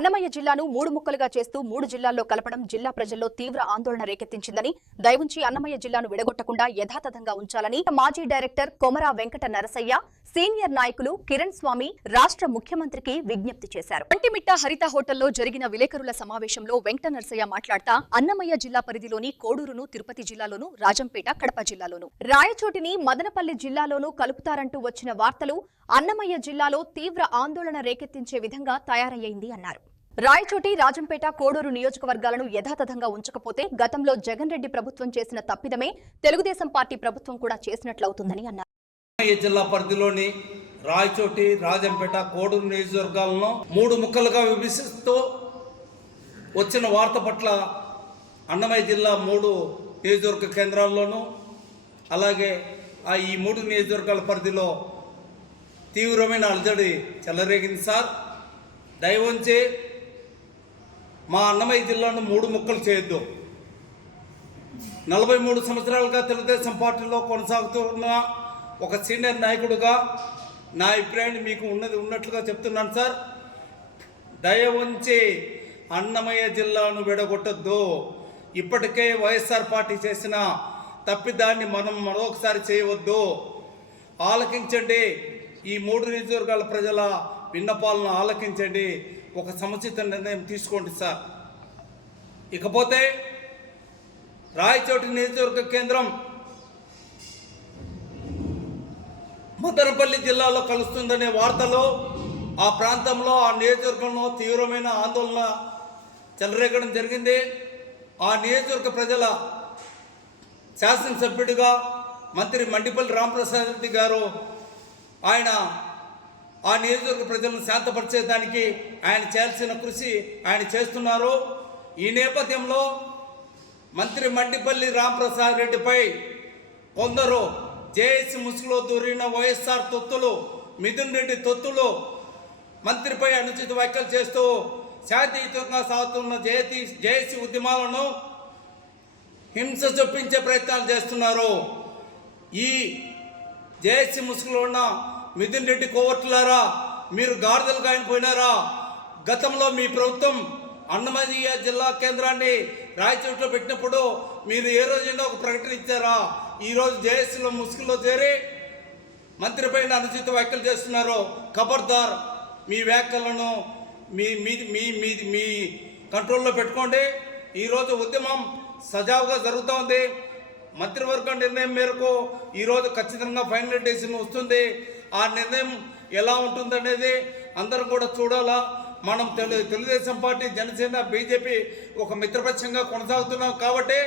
అన్నమయ్య జిల్లాను 3 ముక్కలుగా చేస్తూ 3 జిల్లాల్లో కలపడం జిల్లా ప్రజల్లో తీవ్ర ఆందోళన రేకెత్తించిందని, దయవుంచి అన్నమయ్య జిల్లాను విడగొట్టకుండా యథాతథంగా ఉంచాలని మాజీ డైరెక్టర్ కొమరా వెంకట నరసయ్య, సీనియర్ నాయకులు కిరణ్ స్వామి రాష్ట్ర ముఖ్యమంత్రికి విజ్ఞప్తి చేశారు. ఒంటిమిట్ట హరిత హోటల్లో జరిగిన విలేకరుల సమావేశంలో వెంకట నరసయ్య మాట్లాడుతూ అన్నమయ్య జిల్లా పరిధిలోని కోడూరును తిరుపతి జిల్లాలోను, రాజంపేట కడప జిల్లాలోను, రాయచోటిని మదనపల్లి జిల్లాలోను కలుపుతారంటూ వచ్చిన వార్తలు అన్నమయ్య జిల్లాలో తీవ్ర ఆందోళన రేకెత్తించే విధంగా తయారయ్యింది అన్నారు. రాయచోటి, రాజంపేట, కోడూరు నియోజకవర్గాలను యథాతథంగా ఉంచకపోతే గతంలో జగన్ రెడ్డి ప్రభుత్వం చేసిన తప్పిదమే తెలుగుదేశం పార్టీ ప్రభుత్వం కూడా చేసినట్లవుతుందని అన్నారు. అన్నమయ్య జిల్లా పరిధిలోని రాయచోటి, రాజంపేట, కోడూరు నియోజకవర్గాలను 3 ముక్కలుగా విభజిస్తూ వచ్చిన వార్త పట్ల అన్నమయ్య జిల్లా 3 నియోజకవర్గ కేంద్రాల్లోనూ అలాగే ఈ 3 నియోజకవర్గాల పరిధిలో తీవ్రమైన అలజడి చెలరేగింది. సార్, దయవుంచి మా అన్నమయ్య జిల్లాను 3 ముక్కలు చేయొద్దు. 43 సంవత్సరాలుగా తెలుగుదేశం పార్టీలో కొనసాగుతున్న ఒక సీనియర్ నాయకుడిగా నా అభిప్రాయాన్ని మీకు ఉన్నట్లుగా చెప్తున్నాను. సార్, దయవుంచి అన్నమయ్య జిల్లాను విడగొట్టద్దు. ఇప్పటికే వైఎస్ఆర్ పార్టీ చేసిన తప్పిదాన్ని మనం మరొకసారి చేయవద్దు. ఆలకించండి. ఈ 3 నియోజకవర్గాల ప్రజల విన్నపాలను ఆలకించండి. ఒక సముచిత నిర్ణయం తీసుకోండి. సార్, ఇకపోతే రాయచోటి నియోజకవర్గ కేంద్రం మదనపల్లి జిల్లాలో కలుస్తుందనే వార్తలో ఆ ప్రాంతంలో, ఆ నియోజకవర్గంలో తీవ్రమైన ఆందోళన చెలరేగడం జరిగింది. ఆ నియోజకవర్గ ప్రజల శాసనసభ్యుడిగా మంత్రి మండిపల్లి రామప్రసాద్ రెడ్డి గారు ఆయన ఆ నియోజకవర్గ ప్రజలను శాంతపరిచేదానికి ఆయన చేయాల్సిన కృషి ఆయన చేస్తున్నారు. ఈ నేపథ్యంలో మంత్రి మండిపల్లి రామప్రసాద్ రెడ్డిపై కొందరు జేఏసీ ముసుగులో దూరిన వైఎస్ఆర్ తొత్తులు, మిథున్ రెడ్డి తొత్తులు మంత్రిపై అనుచిత వ్యాఖ్యలు చేస్తూ శాంతియుతంగా సాగుతున్న జేఏసీ ఉద్యమాలను హింస చొప్పించే ప్రయత్నాలు చేస్తున్నారు. ఈ జేఏసీ ముసుగులో ఉన్న మిథున్ రెడ్డి కోవర్టులారా, మీరు గాడిదలు కాయనిపోయినారా? గతంలో మీ ప్రభుత్వం అన్నమయ్య జిల్లా కేంద్రాన్ని రాయచోట్లో పెట్టినప్పుడు మీరు ఏ రోజైనా ఒక ప్రకటన ఇచ్చారా? ఈరోజు జేఏసీలో ముసుగులో చేరి మంత్రిపైన అనుచిత వ్యాఖ్యలు చేస్తున్నారు. ఖబర్దార్, మీ వ్యాఖ్యలను మీ కంట్రోల్లో పెట్టుకోండి. ఈరోజు ఉద్యమం సజావుగా జరుగుతోంది. మంత్రివర్గ నిర్ణయం మేరకు ఈరోజు ఖచ్చితంగా ఫైనల్ డెసిషన్ వస్తుంది. ఆ నిర్ణయం ఎలా ఉంటుందనేది అందరం కూడా చూడాలా. మనం తెలుగుదేశం పార్టీ, జనసేన, బీజేపీ ఒక మిత్రపక్షంగా కొనసాగుతున్నాం కాబట్టి